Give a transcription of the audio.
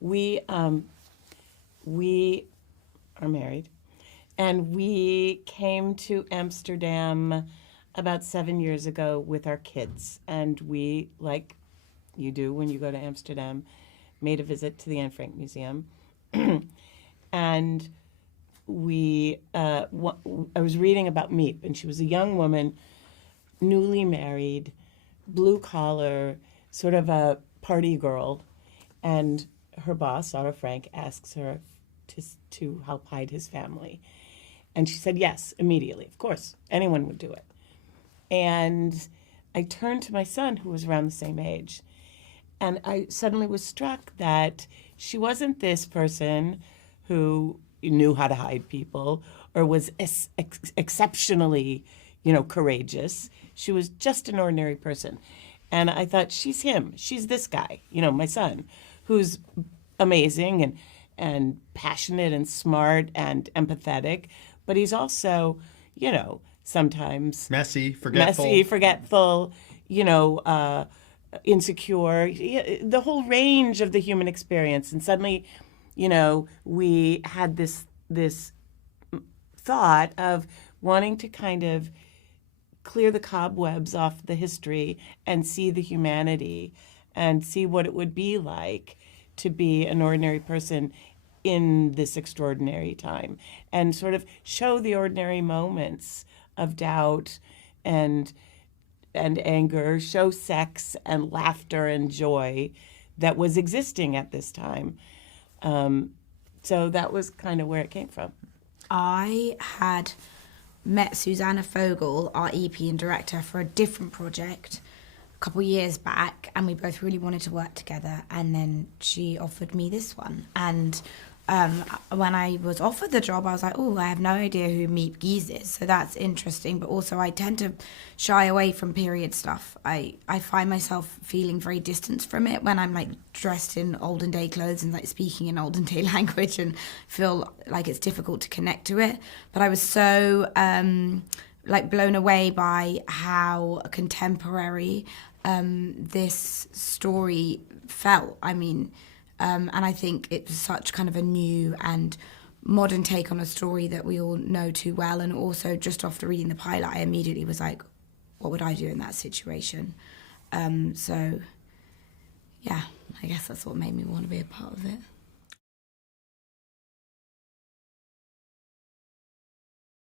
we are married, and we came to Amsterdam about 7 years ago with our kids, and we, like you do when you go to Amsterdam, made a visit to the Anne Frank Museum, and I was reading about Miep, and she was a young woman, newly married, blue collar, sort of a party girl, and her boss, Sarah Frank, asks her to help hide his family. And she said yes, immediately. Of course, anyone would do it. And I turned to my son, who was around the same age, and I suddenly was struck that she wasn't this person who knew how to hide people or was exceptionally, courageous. She was just an ordinary person. And I thought, she's him. She's this guy, my son, who's amazing and passionate and smart and empathetic. But he's also, sometimes messy, forgetful, insecure, the whole range of the human experience. And suddenly, we had this thought of wanting to kind of clear the cobwebs off the history and see the humanity and see what it would be like to be an ordinary person in this extraordinary time, and sort of show the ordinary moments of doubt and anger, show sex and laughter and joy that was existing at this time. So that was kind of where it came from. I had met Susanna Fogel, our EP and director, for a different project a couple of years back, and we both really wanted to work together, and then she offered me this one. And when I was offered the job, I was like, oh, I have no idea who Miep Gies is, so that's interesting. But also I tend to shy away from period stuff. I find myself feeling very distant from it when I'm like dressed in olden day clothes and like speaking in olden day language, and feel like it's difficult to connect to it. But I was so blown away by how contemporary this story felt. I mean, and I think it was such kind of a new and modern take on a story that we all know too well. And also, just after reading the pilot, I immediately was like, what would I do in that situation? So, yeah, I guess that's what made me want to be a part of it.